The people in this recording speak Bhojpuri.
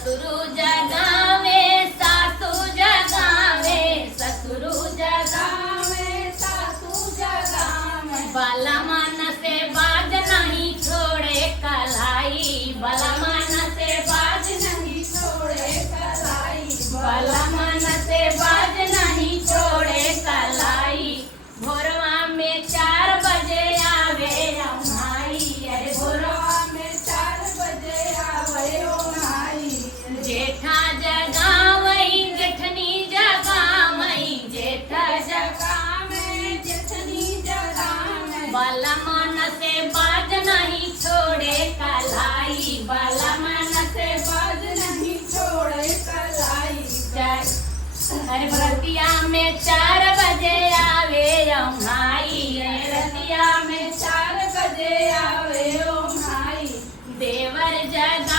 ससुरु जगावे सासू जगावे, ससुरु जगावे सासू जगावे। बाला मन से बाज नहीं छोड़े कलाई, बाला मन से बाज नहीं छोड़े कलाई, बाला मन से बाज नहीं छोड़े कलाई। भोरवा में 4 बजे आवे ओमाई, अरे भोरवा में 4 बजे आवे ओमाई। जेठा जगावई जेठनी जगावई, जेठा जगावे जेठनी जगावे। बाला मन से बाज नहीं छोड़े कलाई, बाला मन से बाज नहीं छोड़े कलाई। अरे रतिया में 4 बजे आवे ओमाई, रतिया में 4 बजे आवे ओमाई। देवर जग